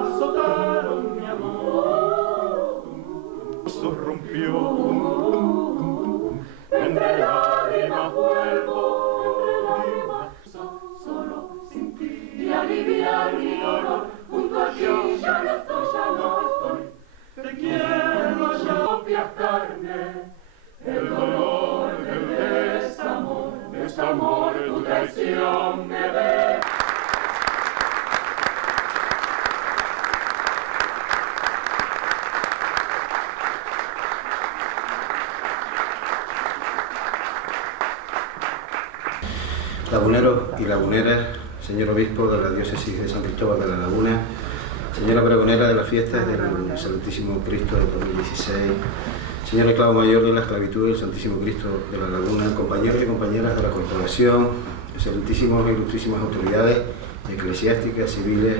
Azotaron mi amor, se rompió, entre lágrimas vuelvo, solo sin ti, y aliviar mi dolor, junto a ti ya no estoy, te quiero ya, propias carnes, el dolor del desamor, tu traición me ve. Laguneros y laguneras, señor obispo de la diócesis de San Cristóbal de la Laguna, señora pregonera de las fiestas del Santísimo Cristo del 2016, señor esclavo mayor de la esclavitud del Santísimo Cristo de la Laguna, compañeros y compañeras de la corporación, excelentísimos e ilustrísimas autoridades eclesiásticas, civiles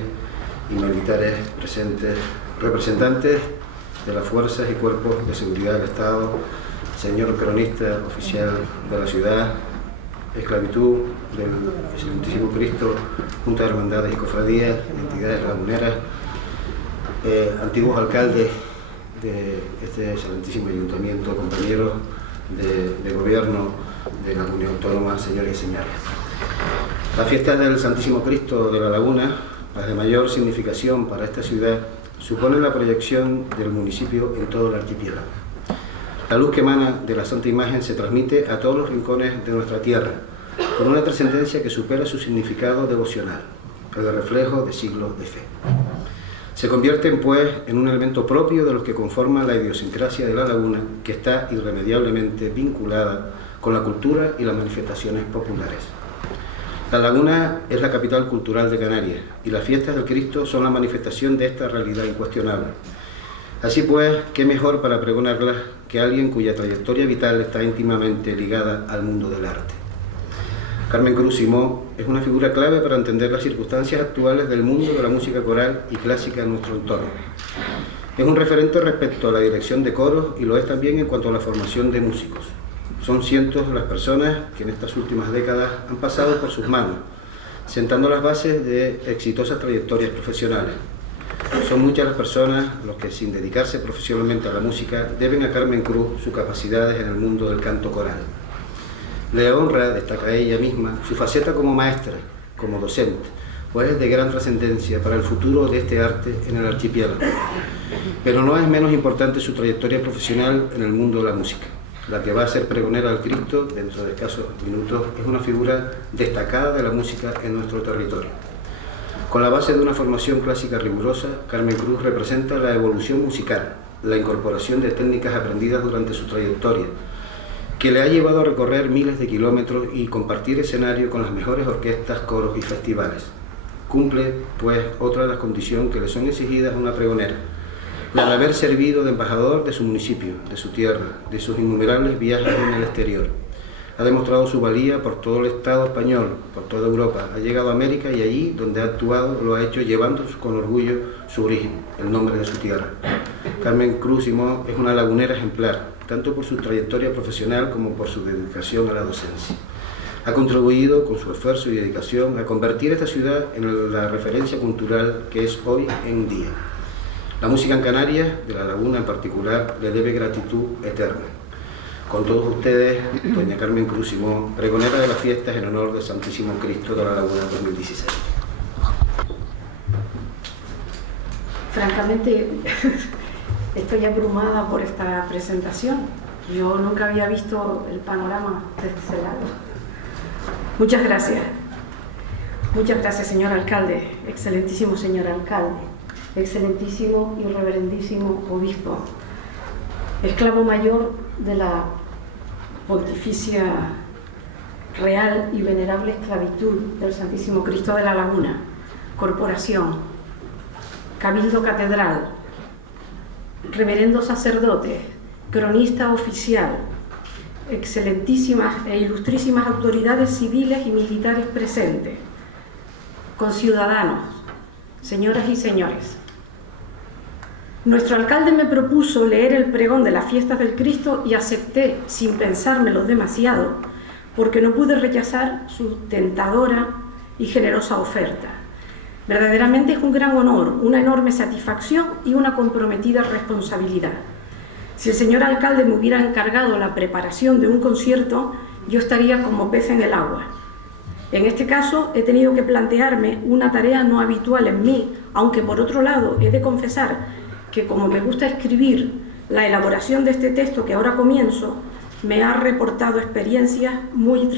y militares presentes, representantes de las fuerzas y cuerpos de seguridad del Estado, señor cronista oficial de la ciudad, esclavitud del Santísimo Cristo, Junta de Hermandades y Cofradías, entidades laguneras, antiguos alcaldes de este excelentísimo ayuntamiento, compañeros de gobierno de la Comunidad Autónoma, señores y señoras. Las fiestas del Santísimo Cristo de la Laguna, las de mayor significación para esta ciudad, suponen la proyección del municipio en todo el archipiélago. La luz que emana de la Santa Imagen se transmite a todos los rincones de nuestra tierra, con una trascendencia que supera su significado devocional, el reflejo de siglos de fe. Se convierten, pues, en un elemento propio de los que conforman la idiosincrasia de la Laguna, que está irremediablemente vinculada con la cultura y las manifestaciones populares. La Laguna es la capital cultural de Canarias, y las fiestas del Cristo son la manifestación de esta realidad incuestionable. Así pues, ¿qué mejor para pregonarlas que alguien cuya trayectoria vital está íntimamente ligada al mundo del arte? Carmen Cruz Simó es una figura clave para entender las circunstancias actuales del mundo de la música coral y clásica en nuestro entorno. Es un referente respecto a la dirección de coros y lo es también en cuanto a la formación de músicos. Son cientos las personas que en estas últimas décadas han pasado por sus manos, sentando las bases de exitosas trayectorias profesionales. Son muchas las personas los que, sin dedicarse profesionalmente a la música, deben a Carmen Cruz sus capacidades en el mundo del canto coral. Le honra, destaca ella misma, su faceta como maestra, como docente, pues es de gran trascendencia para el futuro de este arte en el archipiélago. Pero no es menos importante su trayectoria profesional en el mundo de la música. La que va a ser pregonera al Cristo, dentro de escasos minutos, es una figura destacada de la música en nuestro territorio. Con la base de una formación clásica rigurosa, Carmen Cruz representa la evolución musical, la incorporación de técnicas aprendidas durante su trayectoria, que le ha llevado a recorrer miles de kilómetros y compartir escenario con las mejores orquestas, coros y festivales. Cumple, pues, otra de las condiciones que le son exigidas a una pregonera, la de haber servido de embajador de su municipio, de su tierra, de sus innumerables viajes en el exterior. Ha demostrado su valía por todo el Estado español, por toda Europa. Ha llegado a América y allí donde ha actuado lo ha hecho llevando con orgullo su origen, el nombre de su tierra. Carmen Cruz Simón es una lagunera ejemplar, tanto por su trayectoria profesional como por su dedicación a la docencia. Ha contribuido con su esfuerzo y dedicación a convertir esta ciudad en la referencia cultural que es hoy en día. La música en Canarias, de La Laguna en particular, le debe gratitud eterna. Con todos ustedes, doña Carmen Cruz Simón, pregonera de las fiestas en honor del Santísimo Cristo de La Laguna 2016. Francamente, estoy abrumada por esta presentación. Yo nunca había visto el panorama desde ese lado. Muchas gracias. Muchas gracias, señor alcalde, excelentísimo señor alcalde, excelentísimo y reverendísimo obispo, esclavo mayor de la Pontificia Real y Venerable Esclavitud del Santísimo Cristo de la Laguna, Corporación, Cabildo Catedral, reverendo sacerdote, cronista oficial, excelentísimas e ilustrísimas autoridades civiles y militares presentes, conciudadanos, señoras y señores. Nuestro alcalde me propuso leer el pregón de las fiestas del Cristo y acepté, sin pensármelo demasiado, porque no pude rechazar su tentadora y generosa oferta. Verdaderamente es un gran honor, una enorme satisfacción y una comprometida responsabilidad. Si el señor alcalde me hubiera encargado la preparación de un concierto, yo estaría como pez en el agua. En este caso, he tenido que plantearme una tarea no habitual en mí, aunque por otro lado he de confesar que como me gusta escribir, la elaboración de este texto que ahora comienzo me ha reportado experiencias muy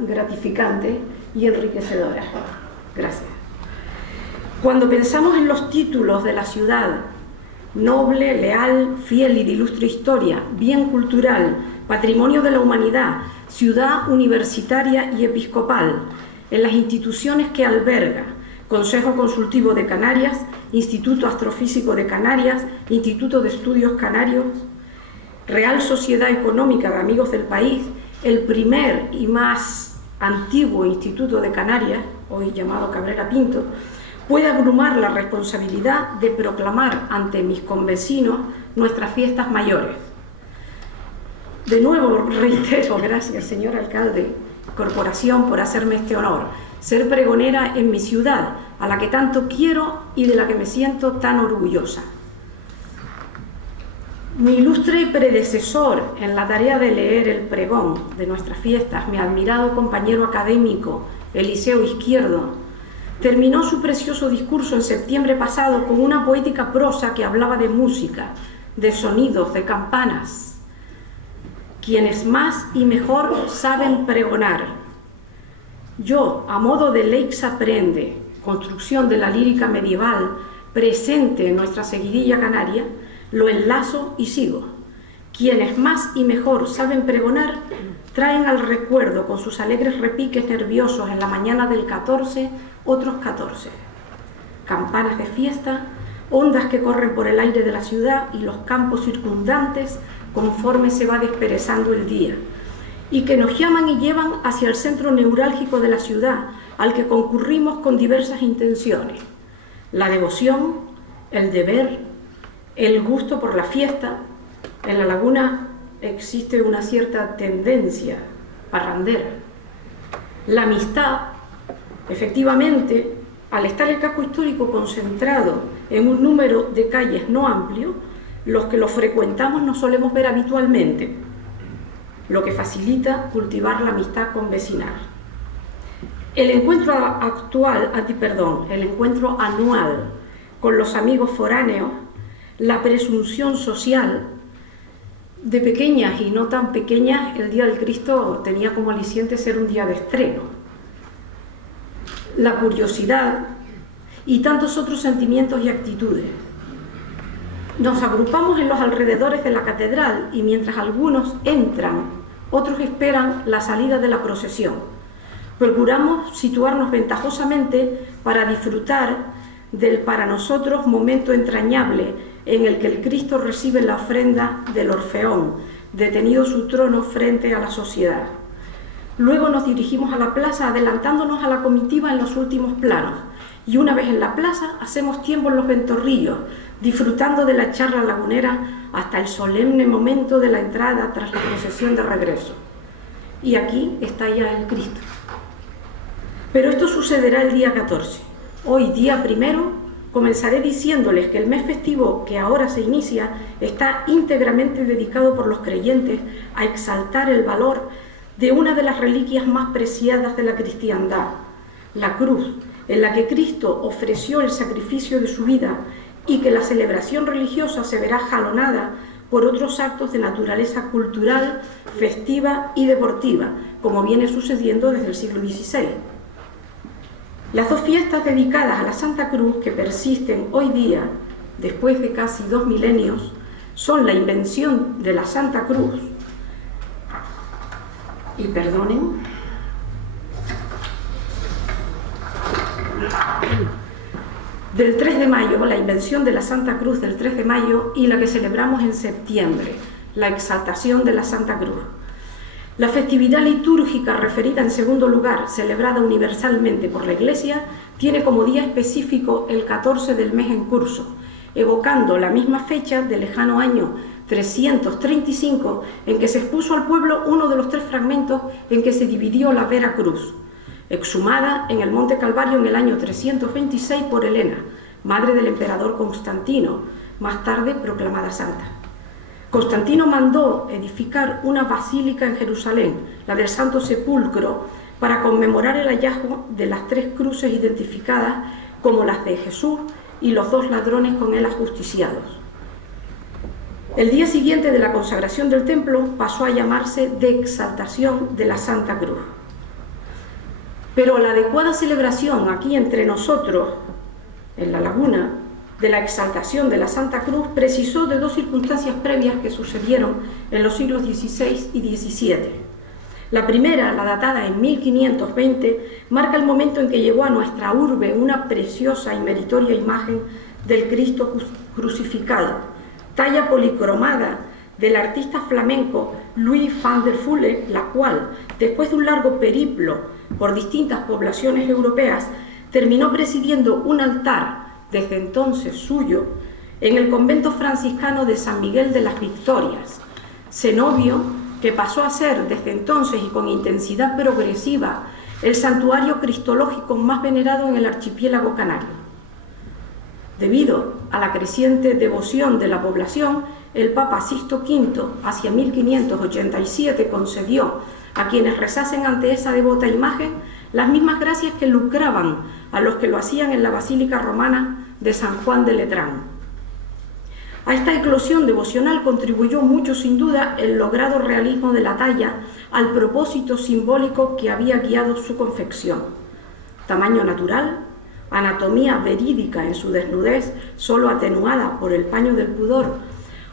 gratificantes y enriquecedoras. Gracias. Cuando pensamos en los títulos de la ciudad, noble, leal, fiel y de ilustre historia, bien cultural, patrimonio de la humanidad, ciudad universitaria y episcopal, en las instituciones que alberga, Consejo Consultivo de Canarias, Instituto Astrofísico de Canarias, Instituto de Estudios Canarios, Real Sociedad Económica de Amigos del País, el primer y más antiguo Instituto de Canarias, hoy llamado Cabrera Pinto, puede abrumar la responsabilidad de proclamar ante mis convecinos nuestras fiestas mayores. De nuevo reitero, gracias señor alcalde, corporación, por hacerme este honor, ser pregonera en mi ciudad, a la que tanto quiero y de la que me siento tan orgullosa. Mi ilustre predecesor en la tarea de leer el pregón de nuestras fiestas, mi admirado compañero académico Eliseo Izquierdo, terminó su precioso discurso en septiembre pasado con una poética prosa que hablaba de música, de sonidos, de campanas. Quienes más y mejor saben pregonar. Yo, a modo de Lex Aprende, construcción de la lírica medieval presente en nuestra seguidilla canaria, lo enlazo y sigo. Quienes más y mejor saben pregonar traen al recuerdo con sus alegres repiques nerviosos en la mañana del 14 otros 14. Campanas de fiesta, ondas que corren por el aire de la ciudad y los campos circundantes conforme se va desperezando el día, y que nos llaman y llevan hacia el centro neurálgico de la ciudad, al que concurrimos con diversas intenciones: la devoción, el deber, el gusto por la fiesta. En La Laguna existe una cierta tendencia parrandera. La amistad, efectivamente, al estar el casco histórico concentrado en un número de calles no amplio, los que lo frecuentamos nos solemos ver habitualmente, lo que facilita cultivar la amistad convecinal. El encuentro anual con los amigos foráneos, la presunción social, de pequeñas y no tan pequeñas, el Día del Cristo tenía como aliciente ser un día de estreno. La curiosidad y tantos otros sentimientos y actitudes. Nos agrupamos en los alrededores de la catedral y mientras algunos entran, otros esperan la salida de la procesión. Procuramos situarnos ventajosamente para disfrutar del para nosotros momento entrañable en el que el Cristo recibe la ofrenda del Orfeón, detenido su trono frente a la sociedad. Luego nos dirigimos a la plaza, adelantándonos a la comitiva en los últimos planos. Y una vez en la plaza, hacemos tiempo en los ventorrillos, disfrutando de la charla lagunera hasta el solemne momento de la entrada tras la procesión de regreso. Y aquí está ya el Cristo. Pero esto sucederá el día 14. Hoy, día 1, comenzaré diciéndoles que el mes festivo que ahora se inicia está íntegramente dedicado por los creyentes a exaltar el valor de una de las reliquias más preciadas de la cristiandad, la cruz, en la que Cristo ofreció el sacrificio de su vida y que la celebración religiosa se verá jalonada por otros actos de naturaleza cultural, festiva y deportiva, como viene sucediendo desde el siglo XVI. Las dos fiestas dedicadas a la Santa Cruz que persisten hoy día, después de casi 2 milenios, son la invención de la Santa Cruz, y perdonen, del 3 de mayo, la invención de la Santa Cruz del 3 de mayo y la que celebramos en septiembre, la exaltación de la Santa Cruz. La festividad litúrgica referida en segundo lugar, celebrada universalmente por la Iglesia, tiene como día específico el 14 del mes en curso, evocando la misma fecha del lejano año 335 en que se expuso al pueblo uno de los 3 fragmentos en que se dividió la Vera Cruz, exhumada en el Monte Calvario en el año 326 por Helena, madre del emperador Constantino, más tarde proclamada santa. Constantino mandó edificar una basílica en Jerusalén, la del Santo Sepulcro, para conmemorar el hallazgo de las 3 cruces identificadas como las de Jesús y los 2 ladrones con él ajusticiados. El día siguiente de la consagración del templo pasó a llamarse de exaltación de la Santa Cruz. Pero la adecuada celebración aquí entre nosotros, en la laguna, de la exaltación de la Santa Cruz precisó de 2 circunstancias previas que sucedieron en los siglos XVI y XVII. La primera, la datada en 1520, marca el momento en que llegó a nuestra urbe una preciosa y meritoria imagen del Cristo crucificado, talla policromada del artista flamenco Louis van der Fulle, la cual, después de un largo periplo por distintas poblaciones europeas, terminó presidiendo un altar, desde entonces suyo, en el convento franciscano de San Miguel de las Victorias, cenobio que pasó a ser desde entonces y con intensidad progresiva el santuario cristológico más venerado en el archipiélago canario. Debido a la creciente devoción de la población, el Papa Sixto V, hacia 1587, concedió a quienes rezasen ante esa devota imagen las mismas gracias que lucraban a los que lo hacían en la Basílica Romana de San Juan de Letrán. A esta eclosión devocional contribuyó mucho, sin duda, el logrado realismo de la talla al propósito simbólico que había guiado su confección. Tamaño natural, anatomía verídica en su desnudez, solo atenuada por el paño del pudor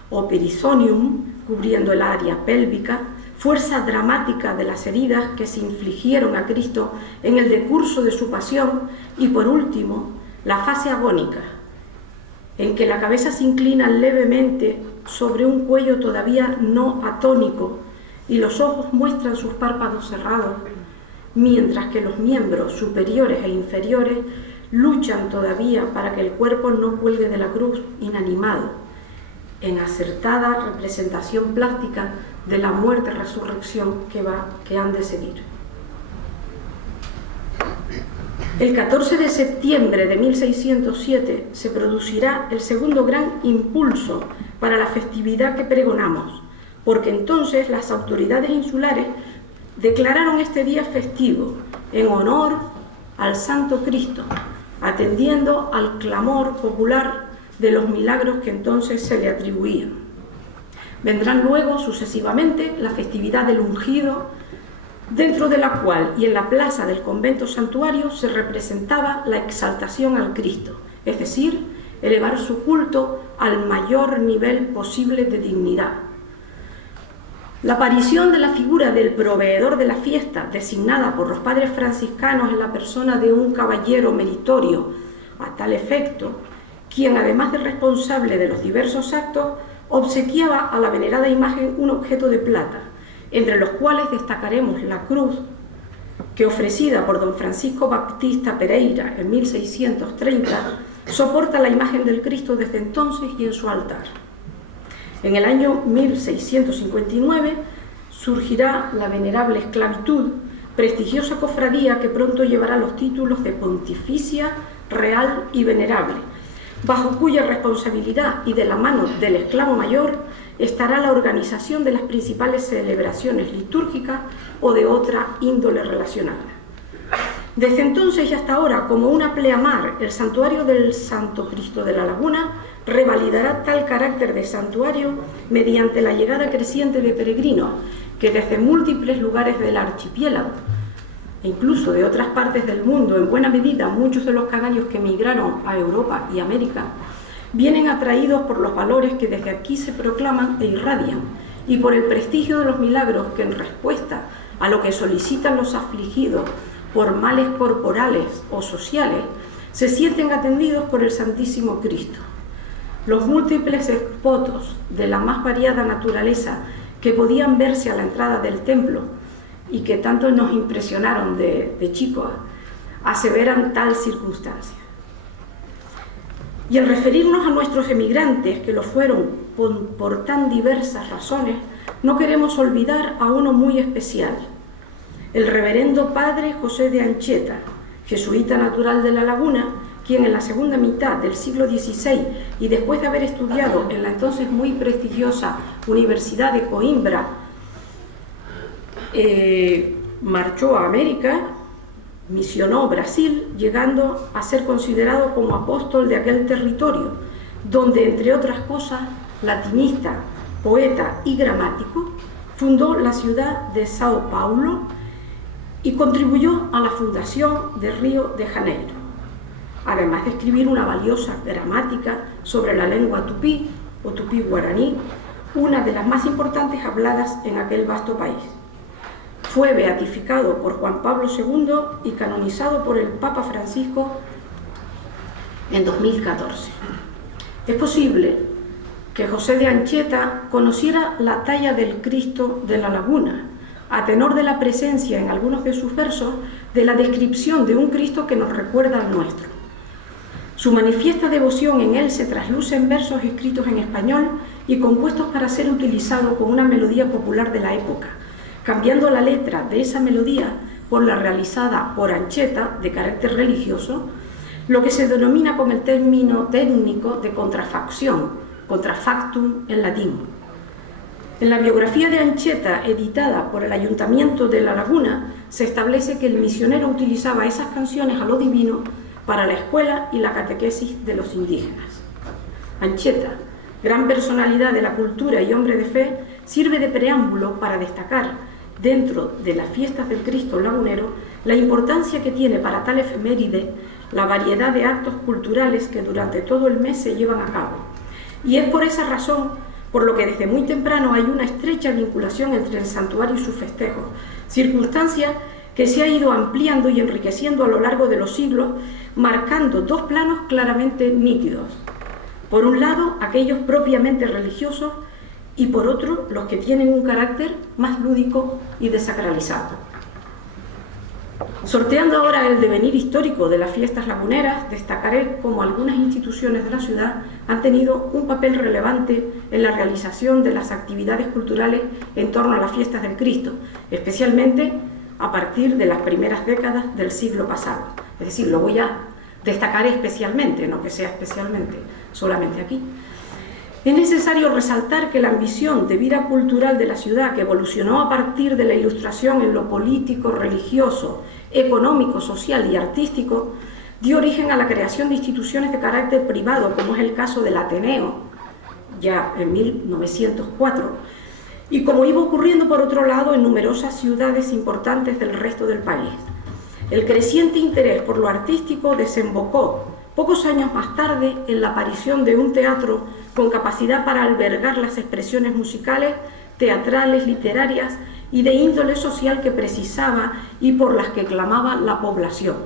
o perizonium, cubriendo el área pélvica, fuerza dramática de las heridas que se infligieron a Cristo en el decurso de su pasión y, por último, la fase agónica, en que la cabeza se inclina levemente sobre un cuello todavía no atónico y los ojos muestran sus párpados cerrados, mientras que los miembros superiores e inferiores luchan todavía para que el cuerpo no cuelgue de la cruz inanimado, en acertada representación plástica de la muerte y resurrección que han de seguir. El 14 de septiembre de 1607 se producirá el segundo gran impulso para la festividad que pregonamos, porque entonces las autoridades insulares declararon este día festivo en honor al Santo Cristo, atendiendo al clamor popular de los milagros que entonces se le atribuían. Vendrán luego, sucesivamente, la festividad del ungido, dentro de la cual y en la plaza del convento santuario se representaba la exaltación al Cristo, es decir, elevar su culto al mayor nivel posible de dignidad. La aparición de la figura del proveedor de la fiesta, designada por los padres franciscanos en la persona de un caballero meritorio a tal efecto, quien además de responsable de los diversos actos, obsequiaba a la venerada imagen un objeto de plata, entre los cuales destacaremos la cruz que, ofrecida por don Francisco Baptista Pereira en 1630, soporta la imagen del Cristo desde entonces y en su altar. En el año 1659 surgirá la Venerable Esclavitud, prestigiosa cofradía que pronto llevará los títulos de Pontificia, Real y Venerable, bajo cuya responsabilidad y de la mano del esclavo mayor estará la organización de las principales celebraciones litúrgicas o de otra índole relacionada. Desde entonces y hasta ahora, como una pleamar, el santuario del Santo Cristo de la Laguna revalidará tal carácter de santuario mediante la llegada creciente de peregrinos que desde múltiples lugares del archipiélago e incluso de otras partes del mundo, en buena medida muchos de los canarios que emigraron a Europa y América, vienen atraídos por los valores que desde aquí se proclaman e irradian y por el prestigio de los milagros que, en respuesta a lo que solicitan los afligidos por males corporales o sociales, se sienten atendidos por el Santísimo Cristo. Los múltiples exvotos de la más variada naturaleza que podían verse a la entrada del templo y que tanto nos impresionaron de chicos, aseveran tal circunstancia. Y al referirnos a nuestros emigrantes, que lo fueron por tan diversas razones, no queremos olvidar a uno muy especial, el reverendo padre José de Ancheta, jesuita natural de La Laguna, quien en la segunda mitad del siglo XVI y después de haber estudiado en la entonces muy prestigiosa Universidad de Coimbra, marchó a América, misionó Brasil, llegando a ser considerado como apóstol de aquel territorio, donde, entre otras cosas, latinista, poeta y gramático, fundó la ciudad de Sao Paulo y contribuyó a la fundación de Río de Janeiro, además de escribir una valiosa gramática sobre la lengua tupí o tupí-guaraní, una de las más importantes habladas en aquel vasto país. Fue beatificado por Juan Pablo II y canonizado por el Papa Francisco en 2014. Es posible que José de Ancheta conociera la talla del Cristo de la Laguna, a tenor de la presencia en algunos de sus versos de la descripción de un Cristo que nos recuerda al nuestro. Su manifiesta devoción en él se trasluce en versos escritos en español y compuestos para ser utilizados con una melodía popular de la época, cambiando la letra de esa melodía por la realizada por Ancheta de carácter religioso, lo que se denomina con el término técnico de contrafacción, contrafactum en latín. En la biografía de Ancheta, editada por el Ayuntamiento de La Laguna, se establece que el misionero utilizaba esas canciones a lo divino para la escuela y la catequesis de los indígenas. Ancheta, gran personalidad de la cultura y hombre de fe, sirve de preámbulo para destacar, dentro de las fiestas del Cristo lagunero, la importancia que tiene para tal efeméride la variedad de actos culturales que durante todo el mes se llevan a cabo. Y es por esa razón por lo que desde muy temprano hay una estrecha vinculación entre el santuario y sus festejos, circunstancia que se ha ido ampliando y enriqueciendo a lo largo de los siglos, marcando dos planos claramente nítidos. Por un lado, aquellos propiamente religiosos, y por otro, los que tienen un carácter más lúdico y desacralizado. Sorteando ahora el devenir histórico de las fiestas laguneras, destacaré cómo algunas instituciones de la ciudad han tenido un papel relevante en la realización de las actividades culturales en torno a las fiestas del Cristo, especialmente a partir de las primeras décadas del siglo pasado. Es decir, lo voy a destacar especialmente, no que sea especialmente solamente aquí. Es necesario resaltar que la ambición de vida cultural de la ciudad, que evolucionó a partir de la Ilustración en lo político, religioso, económico, social y artístico, dio origen a la creación de instituciones de carácter privado, como es el caso del Ateneo, ya en 1904, y como iba ocurriendo por otro lado en numerosas ciudades importantes del resto del país. El creciente interés por lo artístico desembocó pocos años más tarde en la aparición de un teatro con capacidad para albergar las expresiones musicales, teatrales, literarias y de índole social que precisaba y por las que clamaba la población.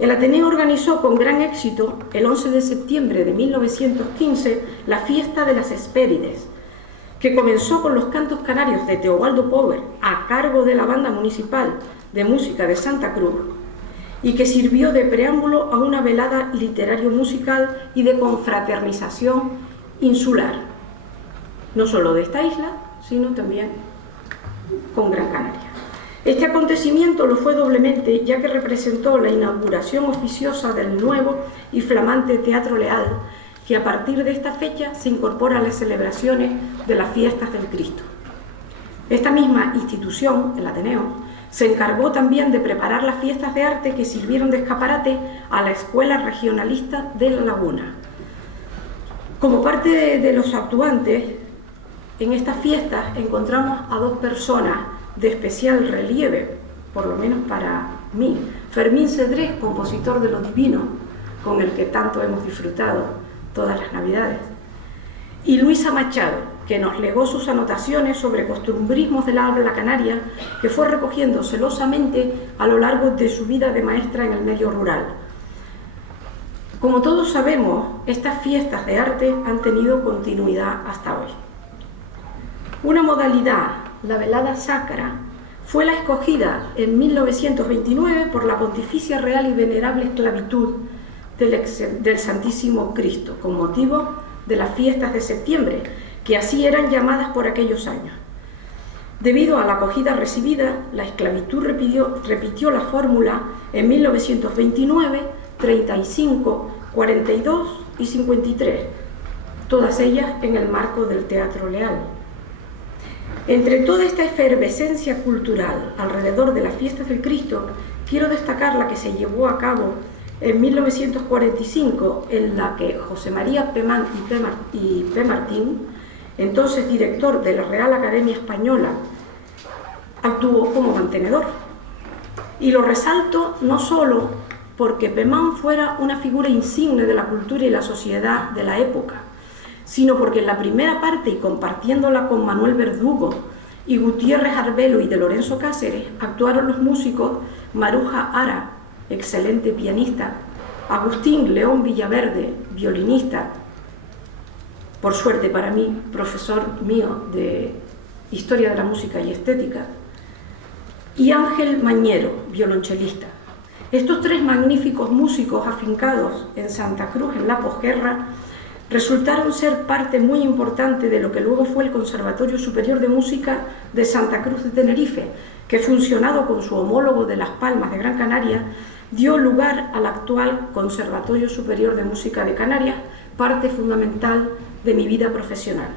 El Ateneo organizó con gran éxito, el 11 de septiembre de 1915, la fiesta de las Hespérides, que comenzó con los cantos canarios de Teobaldo Power a cargo de la Banda Municipal de Música de Santa Cruz y que sirvió de preámbulo a una velada literario-musical y de confraternización insular, no solo de esta isla, sino también con Gran Canaria. Este acontecimiento lo fue doblemente, ya que representó la inauguración oficiosa del nuevo y flamante Teatro Leal, que a partir de esta fecha se incorpora a las celebraciones de las fiestas del Cristo. Esta misma institución, el Ateneo, se encargó también de preparar las fiestas de arte que sirvieron de escaparate a la Escuela Regionalista de La Laguna. Como parte de los actuantes, en estas fiestas encontramos a dos personas de especial relieve, por lo menos para mí. Fermín Cedrés, compositor de Lo Divino, con el que tanto hemos disfrutado todas las Navidades, y Luisa Machado, que nos legó sus anotaciones sobre costumbrismos del habla canaria, que fue recogiendo celosamente a lo largo de su vida de maestra en el medio rural. Como todos sabemos, estas fiestas de arte han tenido continuidad hasta hoy. Una modalidad, la velada sacra, fue la escogida en 1929 por la Pontificia Real y Venerable Esclavitud del Santísimo Cristo, con motivo de las fiestas de septiembre, que así eran llamadas por aquellos años. Debido a la acogida recibida, la esclavitud repitió la fórmula en 1929, 35, 42 y 53, todas ellas en el marco del Teatro Leal. Entre toda esta efervescencia cultural alrededor de las fiestas del Cristo, quiero destacar la que se llevó a cabo en 1945, en la que José María Pemán y P. Martín, entonces director de la Real Academia Española, actuó como mantenedor. Y lo resalto no solo porque Pemán fuera una figura insigne de la cultura y la sociedad de la época, sino porque en la primera parte, y compartiéndola con Manuel Verdugo y Gutiérrez Arbelo y de Lorenzo Cáceres, actuaron los músicos Maruja Ara, excelente pianista, Agustín León Villaverde, violinista, por suerte para mí, profesor mío de Historia de la Música y Estética, y Ángel Mañero, violonchelista. Estos tres magníficos músicos afincados en Santa Cruz en la posguerra resultaron ser parte muy importante de lo que luego fue el Conservatorio Superior de Música de Santa Cruz de Tenerife, que funcionado con su homólogo de Las Palmas de Gran Canaria, dio lugar al actual Conservatorio Superior de Música de Canarias, parte fundamental de mi vida profesional.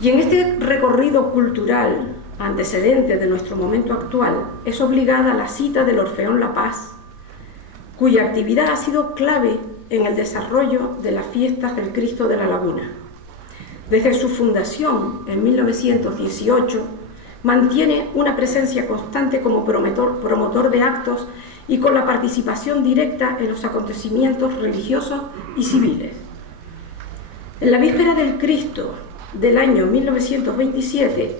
Y en este recorrido cultural antecedente de nuestro momento actual es obligada la cita del Orfeón La Paz, cuya actividad ha sido clave en el desarrollo de las fiestas del Cristo de la Laguna. Desde su fundación en 1918 mantiene una presencia constante como promotor de actos y con la participación directa en los acontecimientos religiosos y civiles. En la víspera del Cristo del año 1927,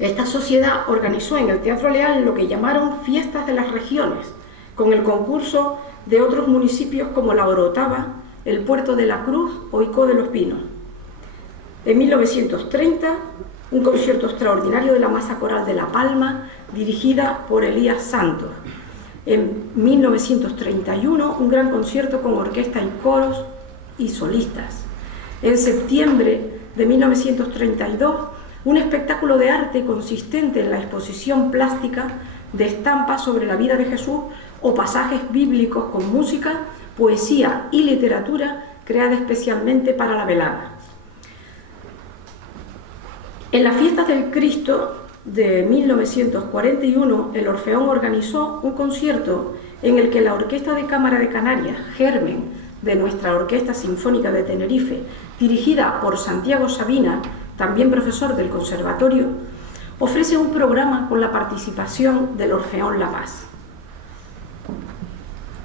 esta sociedad organizó en el Teatro Leal lo que llamaron Fiestas de las Regiones, con el concurso de otros municipios como La Orotava, el Puerto de la Cruz o Icó de los Pinos. En 1930, un concierto extraordinario de la Masa Coral de La Palma, dirigida por Elías Santos. En 1931, un gran concierto con orquesta y coros y solistas. En septiembre de 1932, un espectáculo de arte consistente en la exposición plástica de estampas sobre la vida de Jesús o pasajes bíblicos con música, poesía y literatura creada especialmente para la velada. En las fiestas del Cristo de 1941, el Orfeón organizó un concierto en el que la Orquesta de Cámara de Canarias, germen de nuestra Orquesta Sinfónica de Tenerife, dirigida por Santiago Sabina, también profesor del Conservatorio, ofrece un programa con la participación del Orfeón La Paz.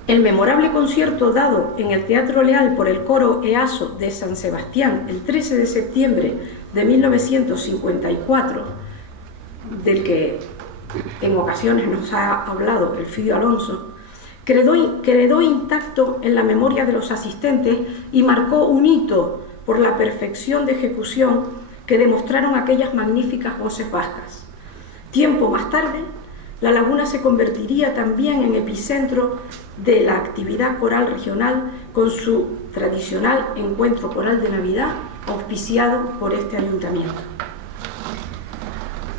El memorable concierto dado en el Teatro Leal por el coro EASO de San Sebastián el 13 de septiembre de 1954, del que en ocasiones nos ha hablado Elfidio Alonso, quedó intacto en la memoria de los asistentes y marcó un hito por la perfección de ejecución que demostraron aquellas magníficas voces vascas. Tiempo más tarde, La Laguna se convertiría también en epicentro de la actividad coral regional con su tradicional encuentro coral de Navidad, auspiciado por este ayuntamiento.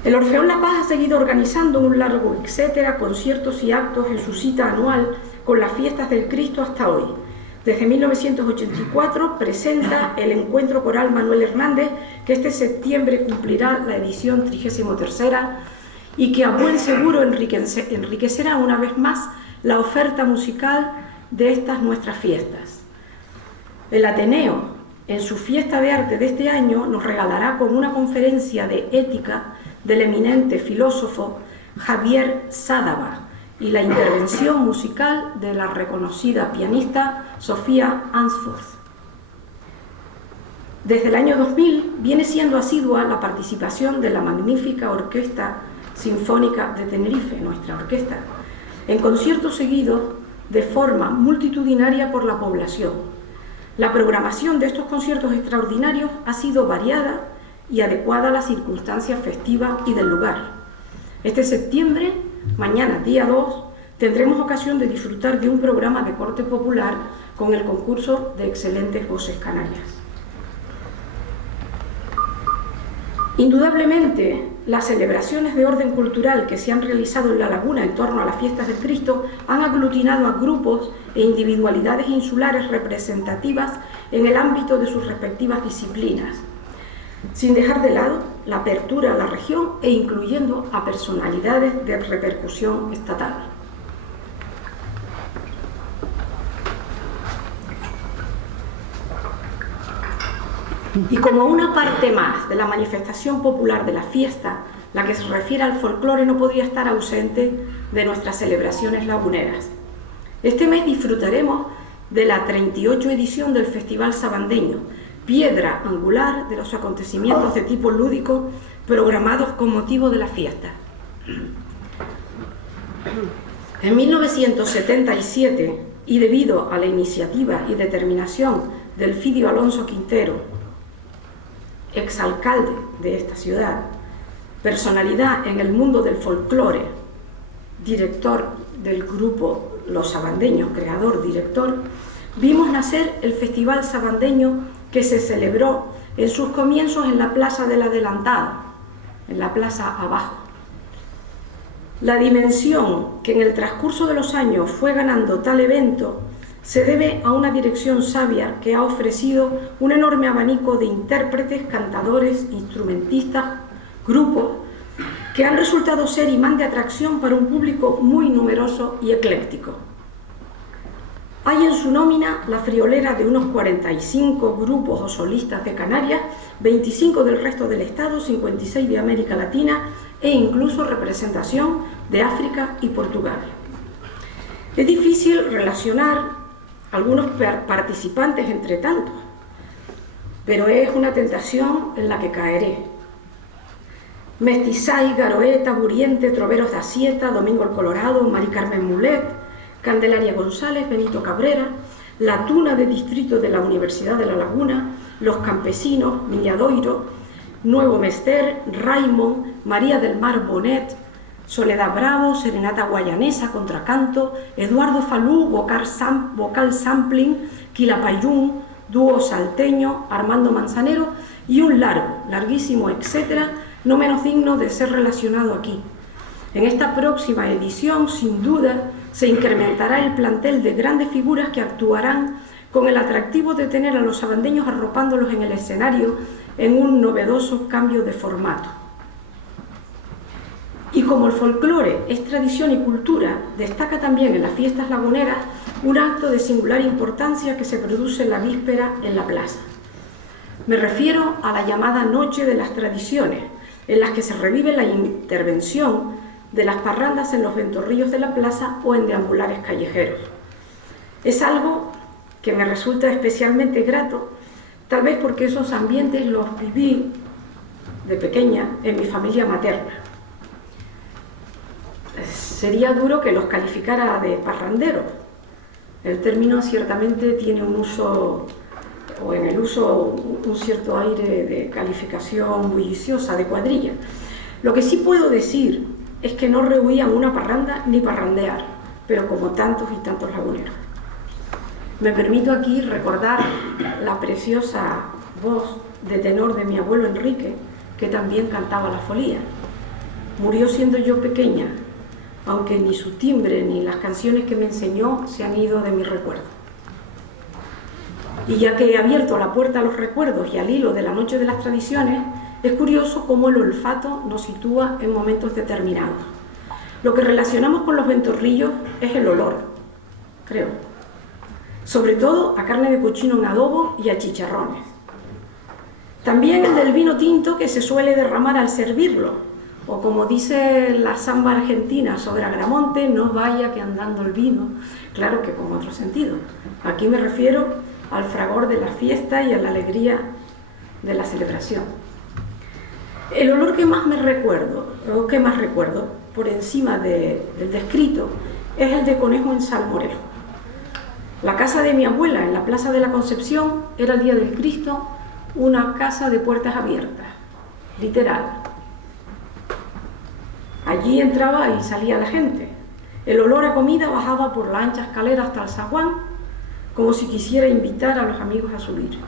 El Orfeón La Paz ha seguido organizando un largo etcétera, conciertos y actos en su cita anual con las fiestas del Cristo hasta hoy. Desde 1984 presenta el Encuentro Coral Manuel Hernández, que este septiembre cumplirá la edición 33ª y que a buen seguro enriquecerá una vez más la oferta musical de estas nuestras fiestas. El Ateneo, en su fiesta de arte de este año, nos regalará con una conferencia de ética del eminente filósofo Javier Sádava y la intervención musical de la reconocida pianista Sofía Answorth. Desde el año 2000 viene siendo asidua la participación de la magnífica Orquesta Sinfónica de Tenerife, nuestra orquesta, en conciertos seguidos de forma multitudinaria por la población. La programación de estos conciertos extraordinarios ha sido variada y adecuada a las circunstancias festivas y del lugar. Este septiembre, mañana día 2, tendremos ocasión de disfrutar de un programa de corte popular con el concurso de excelentes voces canarias. Indudablemente, las celebraciones de orden cultural que se han realizado en La Laguna en torno a las fiestas del Cristo han aglutinado a grupos e individualidades insulares representativas en el ámbito de sus respectivas disciplinas, sin dejar de lado la apertura a la región e incluyendo a personalidades de repercusión estatal. Y como una parte más de la manifestación popular de la fiesta, la que se refiere al folclore no podría estar ausente de nuestras celebraciones laguneras. Este mes disfrutaremos de la 38ª edición del Festival Sabandeño, piedra angular de los acontecimientos de tipo lúdico programados con motivo de la fiesta. En 1977, y debido a la iniciativa y determinación del Fidio Alonso Quintero, exalcalde de esta ciudad, personalidad en el mundo del folclore, director del grupo Los Sabandeños, creador, director, vimos nacer el Festival Sabandeño que se celebró en sus comienzos en la Plaza del Adelantado, en la plaza abajo. La dimensión que en el transcurso de los años fue ganando tal evento se debe a una dirección sabia que ha ofrecido un enorme abanico de intérpretes, cantadores, instrumentistas, grupos, que han resultado ser imán de atracción para un público muy numeroso y ecléctico. Hay en su nómina la friolera de unos 45 grupos o solistas de Canarias, 25 del resto del Estado, 56 de América Latina e incluso representación de África y Portugal. Es difícil relacionar algunos participantes entre tantos, pero es una tentación en la que caeré. Mestizay, Garoeta, Buriente, Troveros de Asieta, Domingo el Colorado, Mari Carmen Mulet, Candelaria González, Benito Cabrera, la Tuna de Distrito de la Universidad de La Laguna, Los Campesinos, Miñadoiro, Nuevo Mester, Raymond, María del Mar Bonet, Soledad Bravo, Serenata Guayanesa, Contracanto, Eduardo Falú, Vocal Sampling, Quilapayún, Dúo Salteño, Armando Manzanero y un larguísimo etcétera, no menos digno de ser relacionado aquí. En esta próxima edición, sin duda, se incrementará el plantel de grandes figuras que actuarán con el atractivo de tener a los sabandeños arropándolos en el escenario en un novedoso cambio de formato. Y como el folclore es tradición y cultura, destaca también en las fiestas laguneras un acto de singular importancia que se produce en la víspera en la plaza. Me refiero a la llamada Noche de las Tradiciones, en las que se revive la intervención de las parrandas en los ventorrillos de la plaza o en deambulares callejeros. Es algo que me resulta especialmente grato, tal vez porque esos ambientes los viví de pequeña en mi familia materna. Sería duro que los calificara de parranderos. El término ciertamente tiene un uso o en el uso un cierto aire de calificación bulliciosa, de cuadrilla. Lo que sí puedo decir es que no rehuían una parranda ni parrandear, pero como tantos y tantos laguneros. Me permito aquí recordar la preciosa voz de tenor de mi abuelo Enrique, que también cantaba la folía. Murió siendo yo pequeña, aunque ni su timbre ni las canciones que me enseñó se han ido de mi recuerdo. Y ya que he abierto la puerta a los recuerdos y al hilo de la noche de las tradiciones, es curioso cómo el olfato nos sitúa en momentos determinados. Lo que relacionamos con los ventorrillos es el olor, creo. Sobre todo a carne de cochino en adobo y a chicharrones. También el del vino tinto que se suele derramar al servirlo, o como dice la samba argentina sobre Agramonte, no vaya que andando el vino, claro que con otro sentido. Aquí me refiero al fragor de la fiesta y a la alegría de la celebración. El olor que más recuerdo, por encima del descrito, es el de conejo en salmorejo. La casa de mi abuela en la Plaza de la Concepción era el día del Cristo una casa de puertas abiertas, literal. Allí entraba y salía la gente. El olor a comida bajaba por la ancha escalera hasta el zaguán, como si quisiera invitar a los amigos a subir.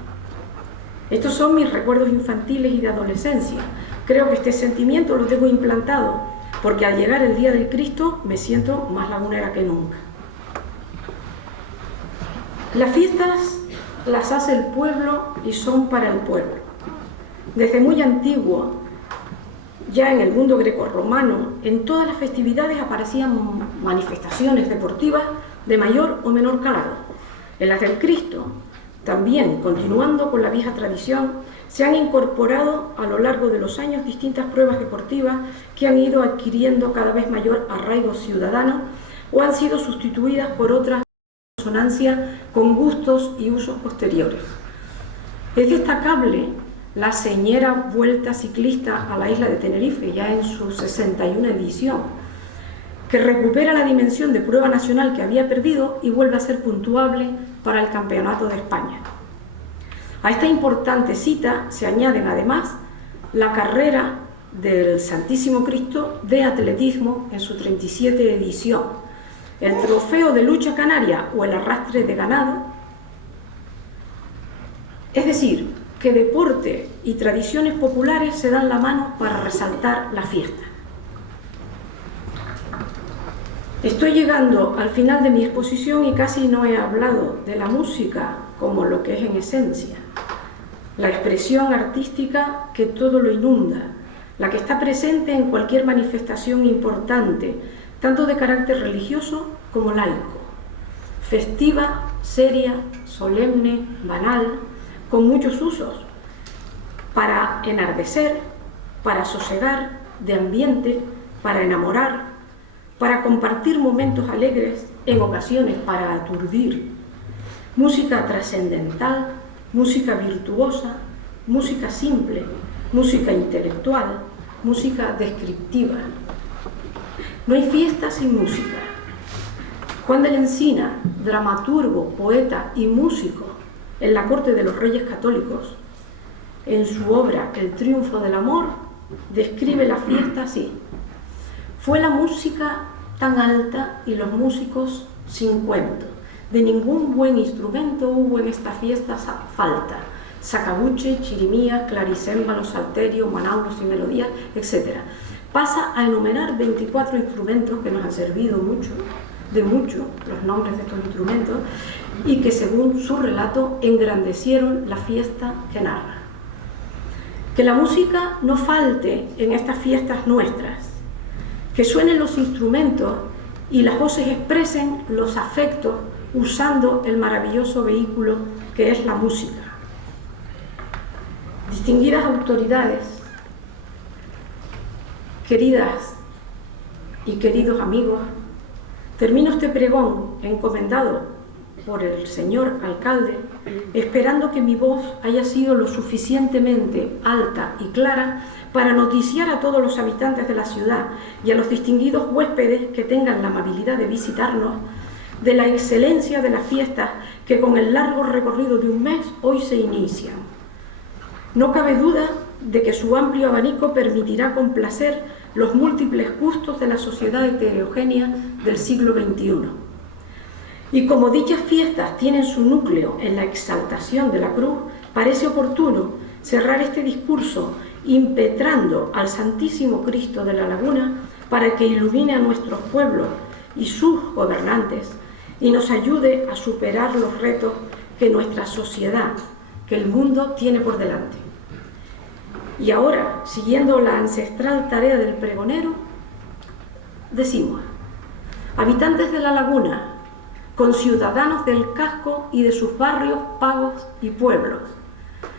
Estos son mis recuerdos infantiles y de adolescencia. Creo que este sentimiento lo tengo implantado, porque al llegar el día del Cristo me siento más lagunera que nunca. Las fiestas las hace el pueblo y son para el pueblo. Desde muy antiguo, ya en el mundo grecorromano, en todas las festividades aparecían manifestaciones deportivas de mayor o menor calado. En las del Cristo, también, continuando con la vieja tradición, se han incorporado a lo largo de los años distintas pruebas deportivas que han ido adquiriendo cada vez mayor arraigo ciudadano o han sido sustituidas por otras en consonancia con gustos y usos posteriores. Es destacable la señera Vuelta Ciclista a la isla de Tenerife, ya en su 61 edición, que recupera la dimensión de prueba nacional que había perdido y vuelve a ser puntuable para el Campeonato de España. A esta importante cita se añaden además la carrera del Santísimo Cristo de atletismo en su 37 edición, el trofeo de lucha canaria o el arrastre de ganado. Es decir, que deporte y tradiciones populares se dan la mano para resaltar la fiesta. Estoy llegando al final de mi exposición y casi no he hablado de la música como lo que es en esencia, la expresión artística que todo lo inunda, la que está presente en cualquier manifestación importante, tanto de carácter religioso como laico, festiva, seria, solemne, banal, con muchos usos, para enardecer, para sosegar, de ambiente, para enamorar, para compartir momentos alegres, en ocasiones para aturdir, música trascendental, música virtuosa, música simple, música intelectual, música descriptiva. No hay fiesta sin música. Juan de la Encina, dramaturgo, poeta y músico en la corte de los Reyes Católicos, en su obra El triunfo del amor, describe la fiesta así: fue la música tan alta y los músicos sin cuento. De ningún buen instrumento hubo en esta fiesta falta. Sacabuche, chirimías, clarisembalo, salterio, manaulos y melodías, etc. Pasa a enumerar 24 instrumentos que nos han servido mucho, los nombres de estos instrumentos, y que según su relato engrandecieron la fiesta que narra. Que la música no falte en estas fiestas nuestras, que suenen los instrumentos y las voces expresen los afectos usando el maravilloso vehículo que es la música. Distinguidas autoridades, queridas y queridos amigos, termino este pregón encomendado por el señor alcalde, esperando que mi voz haya sido lo suficientemente alta y clara para noticiar a todos los habitantes de la ciudad y a los distinguidos huéspedes que tengan la amabilidad de visitarnos de la excelencia de las fiestas que con el largo recorrido de un mes hoy se inician. No cabe duda de que su amplio abanico permitirá complacer los múltiples gustos de la sociedad heterogénea del siglo XXI. Y como dichas fiestas tienen su núcleo en la exaltación de la cruz, parece oportuno cerrar este discurso impetrando al Santísimo Cristo de la Laguna para que ilumine a nuestros pueblos y sus gobernantes y nos ayude a superar los retos que nuestra sociedad, que el mundo tiene por delante. Y ahora, siguiendo la ancestral tarea del pregonero, decimos: habitantes de la Laguna, conciudadanos del casco y de sus barrios, pagos y pueblos,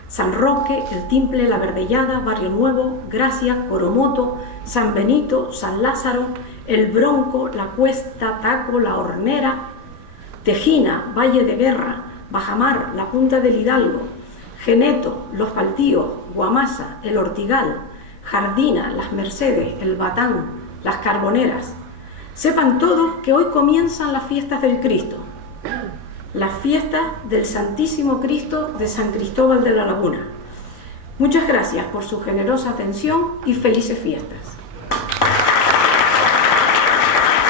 San Roque, El Timple, La Verdellada, Barrio Nuevo, Gracia, Coromoto, San Benito, San Lázaro, El Bronco, La Cuesta, Taco, La Hornera, Tejina, Valle de Guerra, Bajamar, La Punta del Hidalgo, Geneto, Los Baltíos, Guamasa, El Ortigal, Jardina, Las Mercedes, El Batán, Las Carboneras. Sepan todos que hoy comienzan las fiestas del Cristo, las fiestas del Santísimo Cristo de San Cristóbal de la Laguna. Muchas gracias por su generosa atención y felices fiestas.